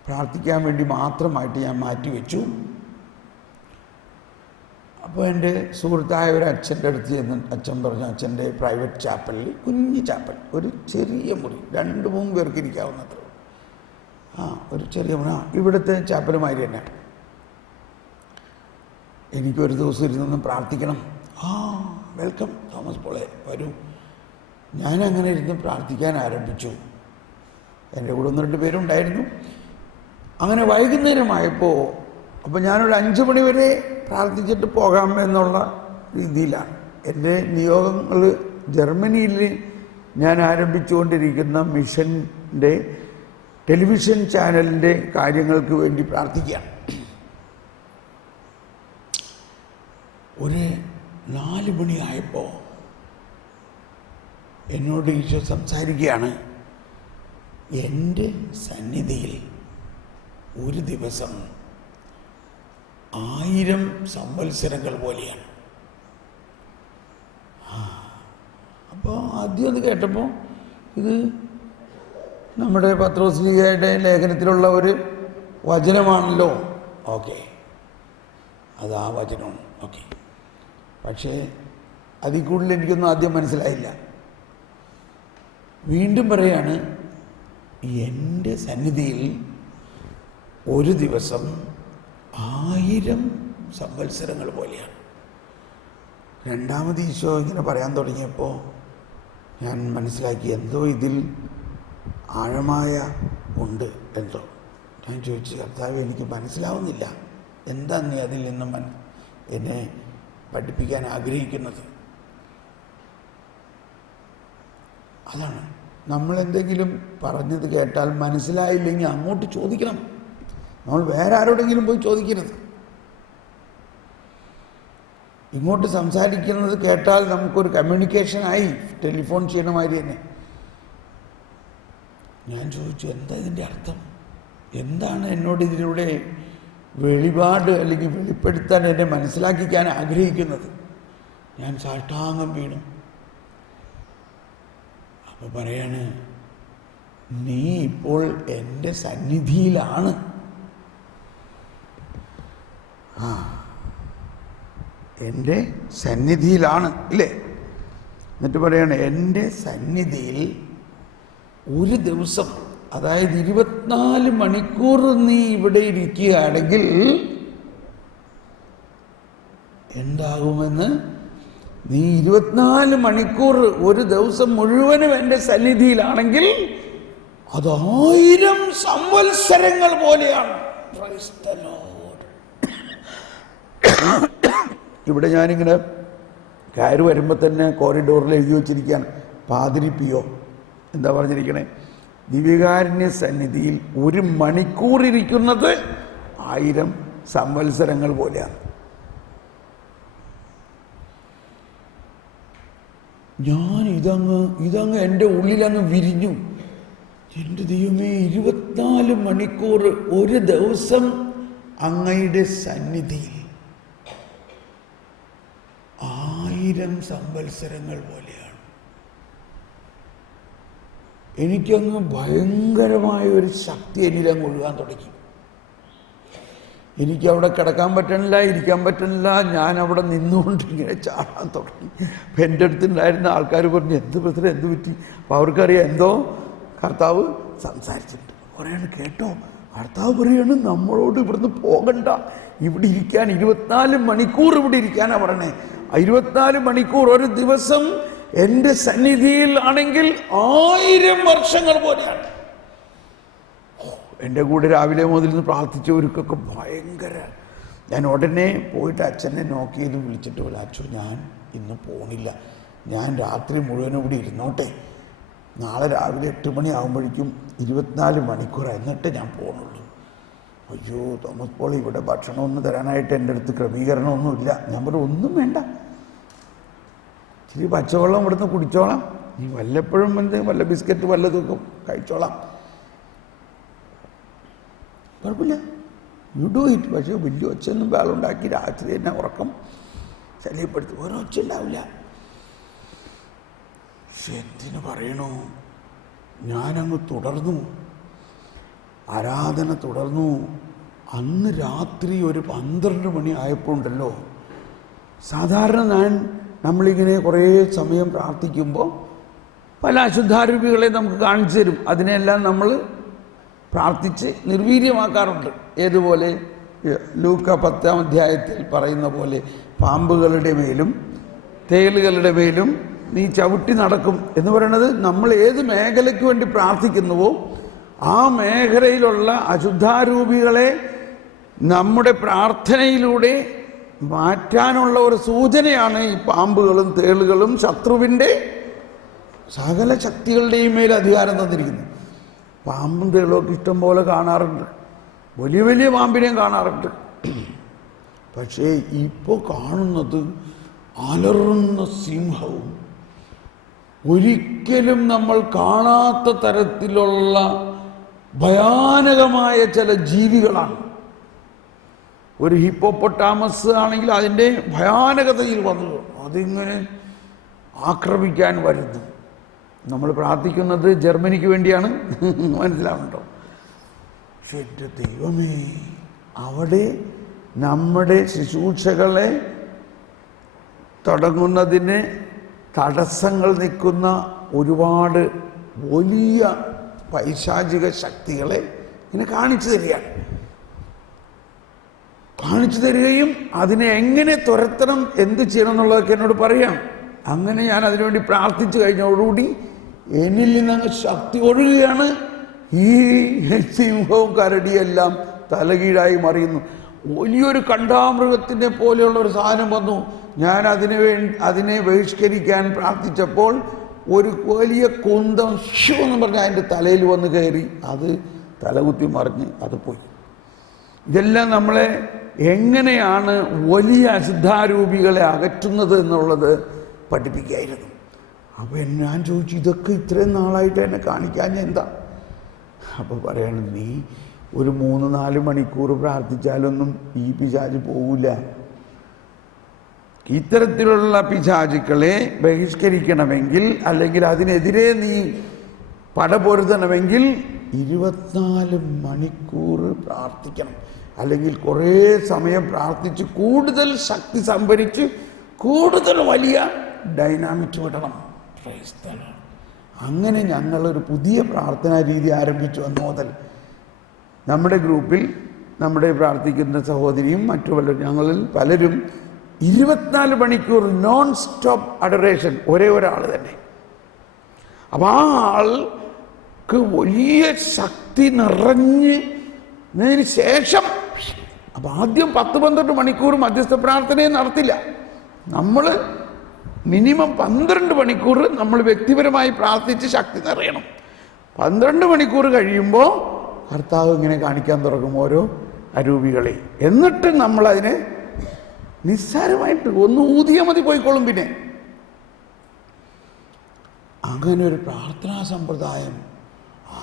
പ്രാർത്ഥിക്കാൻ വേണ്ടി മാത്രമായിട്ട് ഞാൻ മാറ്റിവെച്ചു. അപ്പോൾ എൻ്റെ സുഹൃത്തായ ഒരു അച്ഛൻ്റെ അടുത്ത് ചെന്ന് അച്ഛൻ പറഞ്ഞു, അച്ഛൻ്റെ പ്രൈവറ്റ് ചാപ്പലിൽ, കുഞ്ഞു ചാപ്പൽ, ഒരു ചെറിയ മുറി, 2-3 പേർക്ക് ഇരിക്കാവുന്നത്ര, ഒരു ചെറിയ മുറി, ഇവിടുത്തെ ചാപ്പലുമാതിരി തന്നെ. എനിക്കൊരു ദിവസം ഇരുന്നൊന്ന് പ്രാർത്ഥിക്കണം. വെൽക്കം തോമസ് പോളെ, വരൂ. ഞാനങ്ങനെ ഇരുന്ന് പ്രാർത്ഥിക്കാൻ ആരംഭിച്ചു. എൻ്റെ കൂടെ 1-2 പേരുണ്ടായിരുന്നു. അങ്ങനെ വൈകുന്നേരമായപ്പോൾ, അപ്പോൾ ഞാനൊരു 5 മണി വരെ പ്രാർത്ഥിച്ചിട്ട് പോകാം എന്നുള്ള രീതിയിലാണ്. എൻ്റെ നിയോഗങ്ങൾ ജർമ്മനിയിൽ ഞാൻ ആരംഭിച്ചുകൊണ്ടിരിക്കുന്ന മിഷൻ്റെ ടെലിവിഷൻ ചാനലിൻ്റെ കാര്യങ്ങൾക്ക് വേണ്ടി പ്രാർത്ഥിക്കുകയാണ്. ഒരു 4 മണിയായപ്പോൾ എന്നോട് ഈശോ സംസാരിക്കുകയാണ്. എൻ്റെ സന്നിധിയിൽ ഒരു ദിവസം 1000 സംവത്സരങ്ങൾ പോലെയാണ്. അപ്പോൾ ആദ്യം അത് കേട്ടപ്പോൾ ഇത് നമ്മുടെ പത്രോസ്ലീഹയുടെ ലേഖനത്തിലുള്ള ഒരു വചനമാണല്ലോ. ഓക്കെ, അത് ആ വചനമാണ്. ഓക്കെ, പക്ഷേ അതിൽ കൂടുതൽ എനിക്കൊന്നും ആദ്യം മനസ്സിലായില്ല. വീണ്ടും പറയാണ്, എൻ്റെ സന്നിധിയിൽ ഒരു ദിവസം 1000 സംവത്സരങ്ങൾ പോലെയാണ്. രണ്ടാമത് ഈശോ ഇങ്ങനെ പറയാൻ തുടങ്ങിയപ്പോൾ ഞാൻ മനസ്സിലാക്കി, എന്തോ ഇതിൽ ആഴമായ ഉണ്ട് എന്തോ. ഞാൻ ചോദിച്ചു, കർത്താവേ, എനിക്ക് മനസ്സിലാവുന്നില്ല, എന്താ നീ അതിൽ നിന്നും എന്നെ പഠിപ്പിക്കാൻ ആഗ്രഹിക്കുന്നത്? അതാണ്, നമ്മളെന്തെങ്കിലും പറഞ്ഞത് കേട്ടാൽ മനസ്സിലായില്ലെങ്കിൽ അങ്ങോട്ട് ചോദിക്കണം. നമ്മൾ വേറെ ആരോടെങ്കിലും പോയി ചോദിക്കരുത്. ഇങ്ങോട്ട് സംസാരിക്കുന്നത് കേട്ടാൽ നമുക്കൊരു കമ്മ്യൂണിക്കേഷനായി, ടെലിഫോൺ ചെയ്യണ മാതിരി തന്നെ. ഞാൻ ചോദിച്ചു, എന്താ ഇതിൻ്റെ അർത്ഥം? എന്താണ് എന്നോട് ഇതിലൂടെ വെളിപാട് അല്ലെങ്കിൽ വെളിപ്പെടുത്താൻ, എന്നെ മനസ്സിലാക്കിക്കാൻ ആഗ്രഹിക്കുന്നത്? ഞാൻ സാഷ്ടാംഗം വീണു. അപ്പോൾ പറയാണ്, നീ ഇപ്പോൾ എൻ്റെ സന്നിധിയിലാണ് എൻ്റെ സന്നിധിയിലാണ് ഇല്ലേ? എന്നിട്ട് പറയാണ് എൻ്റെ സന്നിധിയിൽ ഒരു ദിവസം, അതായത് 24 മണിക്കൂർ നീ ഇവിടെ ഇരിക്കുകയാണെങ്കിൽ എന്താകുമെന്ന്? നീ 24 മണിക്കൂർ ഒരു ദിവസം മുഴുവനും എൻ്റെ സന്നിധിയിലാണെങ്കിൽ അത് 1000 സംവത്സരങ്ങൾ പോലെയാണ്. ഇവിടെ ഞാനിങ്ങനെ കയറി വരുമ്പോൾ തന്നെ കോറിഡോറിൽ എഴുതി വച്ചിരിക്കുകയാണ് പാതിരിപ്പിയോ. എന്താ പറഞ്ഞിരിക്കണേ? ദിവ്യകാരുണ്യ സന്നിധിയിൽ 1 മണിക്കൂർ ഇരിക്കുന്നത് 1000 സംവത്സരങ്ങൾ പോലെയാണ്. ഞാൻ ഇതങ്ങ് എൻ്റെ ഉള്ളിലങ്ങ് വിരിഞ്ഞു. എൻ്റെ ദൈവമേ, 24 മണിക്കൂർ ഒരു ദിവസം അങ്ങയുടെ സന്നിധിയിൽ 1000 സംവത്സരങ്ങൾ പോലെയാണ്. എനിക്കങ്ങ് ഭയങ്കരമായ ഒരു ശക്തി എന്നിലങ്ങ് ഒഴുകാൻ തുടങ്ങി. എനിക്കവിടെ കിടക്കാൻ പറ്റണില്ല, ഇരിക്കാൻ പറ്റണില്ല. ഞാൻ അവിടെ നിന്നുകൊണ്ട് ഇങ്ങനെ ചാടാൻ തുടങ്ങി. അപ്പം എൻ്റെ അടുത്തുണ്ടായിരുന്ന ആൾക്കാർ പറഞ്ഞു, എന്ത് പ്രശ്നം, എന്ത് പറ്റി? അപ്പോൾ അവർക്കറിയാം എന്തോ കർത്താവ് സംസാരിച്ചിട്ടുണ്ട്. പറയാണ്, കേട്ടോ, കർത്താവ് പറയാണ് നമ്മളോട് ഇവിടുന്ന് പോകണ്ട, ഇവിടെ ഇരിക്കാൻ 24 മണിക്കൂർ ഇവിടെ ഇരിക്കാനാണ് പറയണേ. 24 മണിക്കൂർ ഒരു ദിവസം എൻ്റെ സന്നിധിയിൽ ആണെങ്കിൽ 1000 വർഷങ്ങൾ പോലെയാണ്. എൻ്റെ കൂടെ രാവിലെ മുതൽ നിന്ന് പ്രാർത്ഥിച്ചവർക്കൊക്കെ ഭയങ്കര. ഞാൻ ഉടനെ പോയിട്ട് അച്ഛനെ നോക്കിയത് വിളിച്ചിട്ട് പറയാം, അച്ഛൻ ഞാൻ ഇന്ന് പോണില്ല, ഞാൻ രാത്രി മുഴുവനും ഇവിടെ ഇരുന്നോട്ടെ, നാളെ രാവിലെ 8 മണി ആകുമ്പോഴേക്കും 24 മണിക്കൂർ എന്നിട്ട് ഞാൻ പോകുന്നുള്ളൂ. അയ്യോ തോമസ് പോൾ, ഇവിടെ ഭക്ഷണമൊന്നും തരാനായിട്ട് എൻ്റെ അടുത്ത് ക്രമീകരണമൊന്നുമില്ല. ഞാൻ പറഞ്ഞു, ഒന്നും വേണ്ട, ഇച്ചിരി പച്ചവെള്ളം ഇവിടുന്ന് കുടിച്ചോളാം, നീ വല്ലപ്പോഴും വല്ല ബിസ്ക്കറ്റ് വല്ലതൊക്കെ കഴിച്ചോളാം, കുഴപ്പമില്ല, യു ഡു ഇറ്റ്. പക്ഷേ വലിയ ഒച്ചയൊന്നും വേളുണ്ടാക്കി രാത്രി തന്നെ ഉറക്കം ശല്യപ്പെടുത്തി ഓരോ ഒച്ച ഉണ്ടാവില്ല. പക്ഷെ എന്തിനു പറയണു, ഞാനങ്ങ് തുടർന്നു, ആരാധന തുടർന്നു. അന്ന് രാത്രി ഒരു 12 മണി ആയപ്പോൾ ഉണ്ടല്ലോ, സാധാരണ നമ്മളിങ്ങനെ കുറേ സമയം പ്രാർത്ഥിക്കുമ്പോൾ പല അശുദ്ധാരൂപികളെ നമുക്ക് കാണിച്ചു തരും. അതിനെല്ലാം നമ്മൾ പ്രാർത്ഥിച്ച് നിർവീര്യമാക്കാറുണ്ട്. ഏതുപോലെ ലൂക്ക 10-ാം അധ്യായത്തിൽ പറയുന്ന പോലെ, പാമ്പുകളുടെ മേലും തേളുകളുടെ മേലും നീ ചവിട്ടി നടക്കും എന്ന് പറയുന്നത്, നമ്മൾ ഏത് മേഖലയ്ക്ക് വേണ്ടി പ്രാർത്ഥിക്കുന്നുവോ ആ മേഖലയിലുള്ള അശുദ്ധാരൂപികളെ നമ്മുടെ പ്രാർത്ഥനയിലൂടെ മാറ്റാനുള്ള ഒരു സൂചനയാണ് ഈ പാമ്പുകളും തേളുകളും. ശത്രുവിൻ്റെ സകല ശക്തികളുടെയും മേൽ അധികാരം തന്നിരിക്കുന്നു. പാമ്പും തേളുമൊക്കെ ഇഷ്ടം പോലെ കാണാറുണ്ട്, വലിയ വലിയ പാമ്പിനെയും കാണാറുണ്ട്. പക്ഷേ ഇപ്പോൾ കാണുന്നത് അലറുന്ന സിംഹവും ഒരിക്കലും നമ്മൾ കാണാത്ത തരത്തിലുള്ള ഭയാനകമായ ചില ജീവികളാണ്. ഒരു ഹിപ്പോപ്പൊട്ടാമസ് ആണെങ്കിൽ അതിൻ്റെ ഭയാനകതയിൽ വന്നു അതിങ്ങനെ ആക്രമിക്കാൻ വരുന്നു. നമ്മൾ പ്രാർത്ഥിക്കുന്നത് ജർമ്മനിക്ക് വേണ്ടിയാണ്, മനസ്സിലാവുന്നുണ്ടോ? പക്ഷെ എൻ്റെ ദൈവമേ, അവിടെ നമ്മുടെ ശുശ്രൂഷകളെ തുടങ്ങുന്നതിന് തടസ്സങ്ങൾ നിൽക്കുന്ന ഒരുപാട് വലിയ പൈശാചിക ശക്തികളെ ഇങ്ങനെ കാണിച്ചു തരികയും അതിനെ എങ്ങനെ തുരത്തണം, എന്ത് ചെയ്യണം എന്നുള്ളതൊക്കെ എന്നോട് പറയാം. അങ്ങനെ ഞാൻ അതിനുവേണ്ടി പ്രാർത്ഥിച്ചു കഴിഞ്ഞതോടുകൂടി എന്നിൽ നിന്നങ്ങ് ശക്തി ഒഴുകുകയാണ്. ഈ സിംഹവും കരടിയെല്ലാം തലകീഴായി മറിയുന്നു. വലിയൊരു കണ്ടാമൃഗത്തിനെ പോലെയുള്ള ഒരു സാധനം വന്നു. ഞാൻ അതിനെ ബഹിഷ്കരിക്കാൻ പ്രാർത്ഥിച്ചപ്പോൾ ഒരു വലിയ കുന്തം ഷൂ എന്ന് പറഞ്ഞാൽ അതിൻ്റെ തലയിൽ വന്ന് കയറി, അത് തലകുത്തി മറിഞ്ഞ് അത് പോയി. ഇതെല്ലാം നമ്മളെ എങ്ങനെയാണ് വലിയ അശുദ്ധാരൂപികളെ അകറ്റുന്നത് എന്നുള്ളത് പഠിപ്പിക്കുകയായിരുന്നു. അപ്പോൾ ഞാൻ ചോദിച്ചു, ഇതൊക്കെ ഇത്രയും നാളായിട്ട് എന്നെ കാണിക്കാൻ എന്താ? അപ്പോൾ പറയണം, നീ ഒരു 3-4 മണിക്കൂർ പ്രാർത്ഥിച്ചാലൊന്നും ഈ പിശാച് പോവില്ല. ഇത്തരത്തിലുള്ള പിശാചുക്കളെ ബഹിഷ്കരിക്കണമെങ്കിൽ, അല്ലെങ്കിൽ അതിനെതിരെ നീ പടപൊരുത്തണമെങ്കിൽ 24 മണിക്കൂർ പ്രാർത്ഥിക്കണം. അല്ലെങ്കിൽ കുറേ സമയം പ്രാർത്ഥിച്ച് കൂടുതൽ ശക്തി സംഭരിച്ച് കൂടുതൽ വലിയ ഡൈനാമിക്സ് വിടണം. അങ്ങനെ ഞങ്ങളൊരു പുതിയ പ്രാർത്ഥനാ രീതി ആരംഭിച്ചു. അന്ന് മുതൽ നമ്മുടെ ഗ്രൂപ്പിൽ നമ്മുടെ പ്രാർത്ഥിക്കുന്ന സഹോദരിയും മറ്റു പലരും, ഞങ്ങളിൽ പലരും 24 മണിക്കൂർ നോൺ സ്റ്റോപ്പ് അഡറേഷൻ, ഒരേ ഒരാൾ തന്നെ. അപ്പം ആ ആൾക്ക് വലിയ ശക്തി നിറഞ്ഞതിന് ശേഷം, അപ്പം ആദ്യം 10-12 മണിക്കൂർ മധ്യസ്ഥ പ്രാർത്ഥനയും നടത്തില്ല. നമ്മൾ മിനിമം 12 മണിക്കൂർ നമ്മൾ വ്യക്തിപരമായി പ്രാർത്ഥിച്ച് ശക്തി നിറയണം. 12 മണിക്കൂർ കഴിയുമ്പോൾ കർത്താവ് ഇങ്ങനെ കാണിക്കാൻ തുടങ്ങും ഓരോ അരൂപികളെ. എന്നിട്ട് നമ്മളതിനെ നിസ്സാരമായിട്ട് ഒന്ന് ഊതിയാൽ മതി, പോയിക്കോളും. പിന്നെ അങ്ങനെ ഒരു പ്രാർത്ഥനാ സമ്പ്രദായം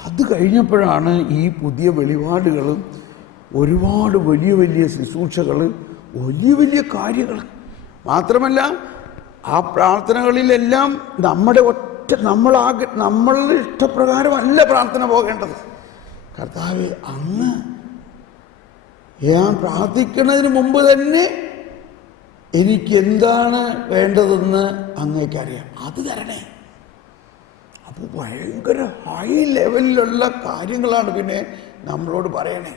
അത് കഴിഞ്ഞപ്പോഴാണ് ഈ പുതിയ വെളിപാടുകളും ഒരുപാട് വലിയ വലിയ ശുശ്രൂഷകൾ, വലിയ വലിയ കാര്യങ്ങൾ. മാത്രമല്ല ആ പ്രാർത്ഥനകളിലെല്ലാം നമ്മളുടെ ഇഷ്ടപ്രകാരമല്ല പ്രാർത്ഥന പോകേണ്ടത്. കർത്താവ്, അങ്ങ് ഞാൻ പ്രാർത്ഥിക്കുന്നതിന് മുമ്പ് തന്നെ എനിക്ക് എന്താണ് വേണ്ടതെന്ന് അങ്ങേക്കറിയാം, അത് തരണേ. അപ്പോൾ ഭയങ്കര ഹൈ ലെവലിലുള്ള കാര്യങ്ങളാണ് പിന്നെ നമ്മളോട് പറയണേ.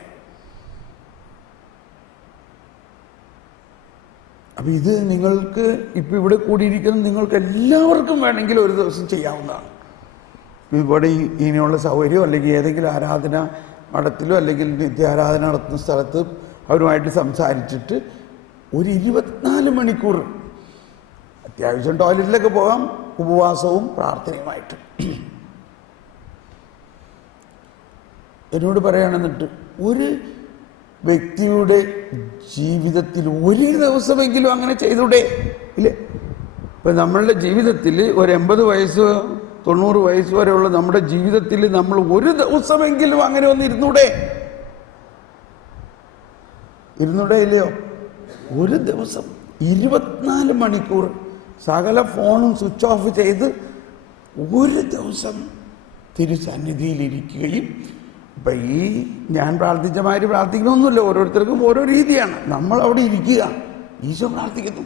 അപ്പം ഇത് നിങ്ങൾക്ക് ഇപ്പം ഇവിടെ കൂടിയിരിക്കുന്ന നിങ്ങൾക്ക് എല്ലാവർക്കും വേണമെങ്കിൽ ഒരു ദിവസം ചെയ്യാവുന്നതാണ്. ഇവിടെ ഇങ്ങനെയുള്ള സൗകര്യം അല്ലെങ്കിൽ ഏതെങ്കിലും ആരാധന മഠത്തിലോ അല്ലെങ്കിൽ നിത്യാരാധന നടത്തുന്ന സ്ഥലത്ത് അവരുമായിട്ട് സംസാരിച്ചിട്ട് ഒരു 24 മണിക്കൂർ അത്യാവശ്യം ടോയ്ലറ്റിലൊക്കെ പോകാം, ഉപവാസവും പ്രാർത്ഥനയുമായിട്ട്. എന്നോട് പറയുകയാണെന്നിട്ട് ഒരു വ്യക്തിയുടെ ജീവിതത്തിൽ ഒരു ദിവസമെങ്കിലും അങ്ങനെ ചെയ്തൂടെ ഇല്ലേ? ഇപ്പം നമ്മളുടെ ജീവിതത്തിൽ ഒരു 80 വയസ്സ് 90 വയസ്സ് വരെയുള്ള നമ്മുടെ ജീവിതത്തിൽ നമ്മൾ ഒരു ദിവസമെങ്കിലും അങ്ങനെ ഒന്ന് ഇരുന്നൂടെ ഇല്ലയോ? ഒരു ദിവസം 24 മണിക്കൂർ സകല ഫോണും സ്വിച്ച് ഓഫ് ചെയ്ത് ഒരു ദിവസം തിരുസന്നിധിയിലിരിക്കുകയും. ഇപ്പം ഈ ഞാൻ പ്രാർത്ഥിച്ച മാതിരി പ്രാർത്ഥിക്കണമെന്നില്ല, ഓരോരുത്തർക്കും ഓരോ രീതിയാണ്. നമ്മൾ അവിടെ ഇരിക്കുക, ഈശോ പ്രാർത്ഥിക്കുന്നു,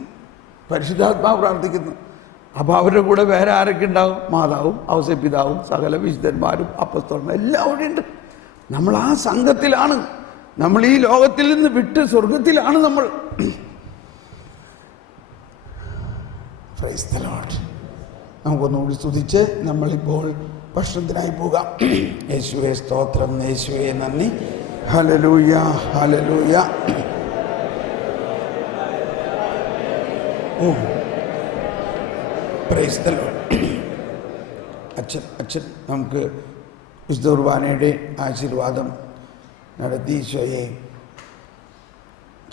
പരിശുദ്ധാത്മാവ് പ്രാർത്ഥിക്കുന്നു. അപ്പോൾ അവരുടെ കൂടെ വേറെ ആരൊക്കെ ഉണ്ടാവും? മാതാവും ഔസേപ്പിതാവും സകല വിശുദ്ധന്മാരും അപ്പസ്തോലന്മാരും എല്ലാം അവിടെ ഉണ്ട്. നമ്മൾ ആ സംഘത്തിലാണ്. നമ്മൾ ഈ ലോകത്തിൽ നിന്ന് വിട്ട് സ്വർഗത്തിലാണ് നമ്മൾ. Price the Lord. നമുക്കൊന്നുകൂടി സ്തുതിച്ച് നമ്മളിപ്പോൾ ഭക്ഷണത്തിനായി പോകാം. യേശുവേ സ്തോത്രം, യേശുവേ നന്ദി. Hallelujah, hallelujah. Oh praise the Lord. അച്ഛൻ നമുക്ക് വിശുദ്ധ കുർബാനയുടെ ആശീർവാദം നടത്തി ഈശോയെ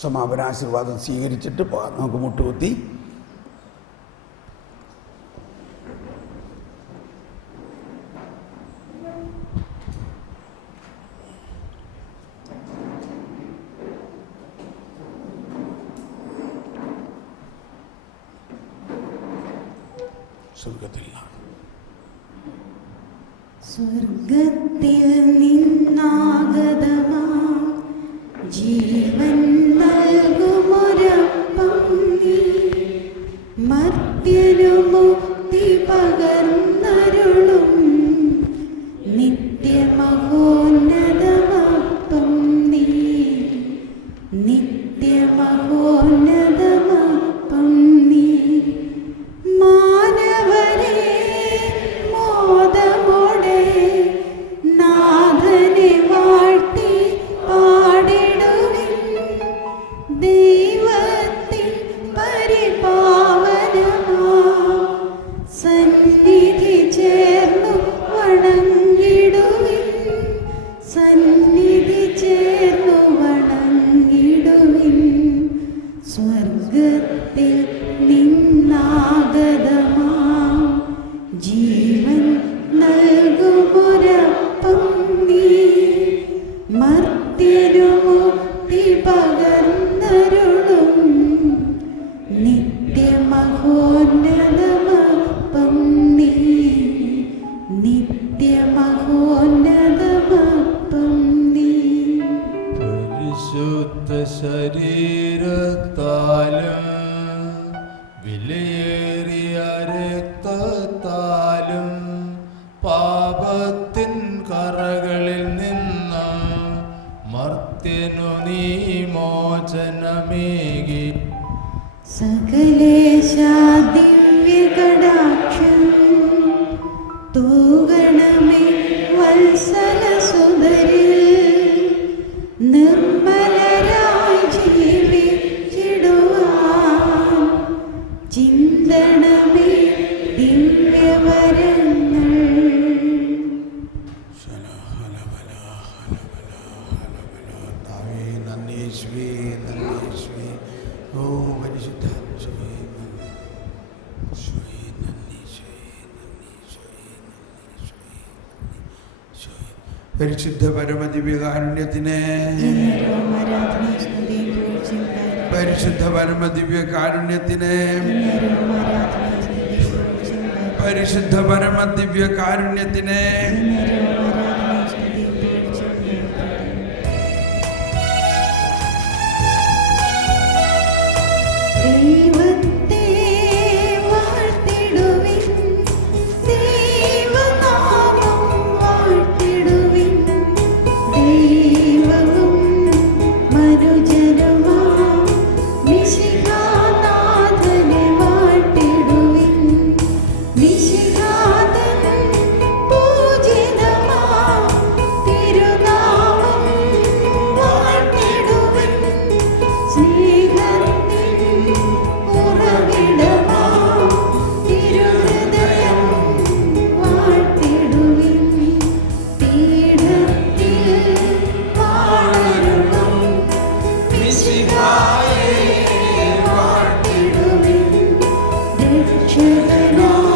സമാപനാശീർവാദം സ്വീകരിച്ചിട്ട് പോകാം. നമുക്ക് മുട്ടുകുത്തി സ്വർഗത്തിൽ നിന്നാഗതമാ ജീവൻ നൽകുമൊരപ്പം നീ, മർത്യനു മുക്തി പകർന്നരുളും നിത്യമഹോന്നതമപ്പം നീ, നിത്യമഹോന്നതമപ്പം നീ. മാനവരെ മോദമോടെ നാഥനെ വാഴ്ത്തി പാടിടുവിൻ, ദൈവത്തിൻ പരിപാവനമാം സന്നിധി ചേർന്നു വണങ്ങിടുവിൻ, സന്നിധി ചേർന്നു വണങ്ങിടുവിൻ. സ്വർഗത്തിൽ നിന്നാഗതമാം ജീവൻ നൽകുമൊരപ്പം നീ, മർത്യനു മുക്തി പകർന്നരുളും നിത്യമഹോന്നതമപ്പം നീ, നിത്യമഹോന്നതമപ്പം വിശുദ്ധ ശരീരത്താലും വിലയേറിയ രക്തത്താലും പാപത്തിൻ കറകളിൽ നിന്ന് മർത്യനു നീ മോചനമേകി. സകലേശാ ദിവ്യകടാക്ഷം തൂകണമേ വത്സലസുതരിൽ, നിർമ്മലരായി ജീവിച്ചിടുവാൻ ചിന്തണമേ ദിവ്യവരങ്ങൾ. പരിശുദ്ധ പരമദിവ്യകാരുണ്യത്തിനെ, പരിശുദ്ധ പരമദിവ്യകാരുണ്യത്തിനെ, പരിശുദ്ധ പരമദിവ്യകാരുണ്യത്തിനെ. ദൈവത്തെ വാഴ്ത്തിടുവിൻ, ദൈവനാമം വാഴ്ത്തിടുവിൻ. ദൈവവും മനുജനുമാം മിശിഹാനാഥനെ വാഴ്ത്തിടുവിൻ. മിശിഹാതൻ പൂജിതമാം തിരുനാമം വാഴ്ത്തിടുവിൻ. സ്നേഹത്തിൻ ഉറവിടമാം തിരുഹൃദയം വാഴ്ത്തിടുവിൻ. പീഠത്തിൽ വാണരുളും മിശിഹായെ വാഴ്ത്തിടുവിൻ. രക്ഷകനാം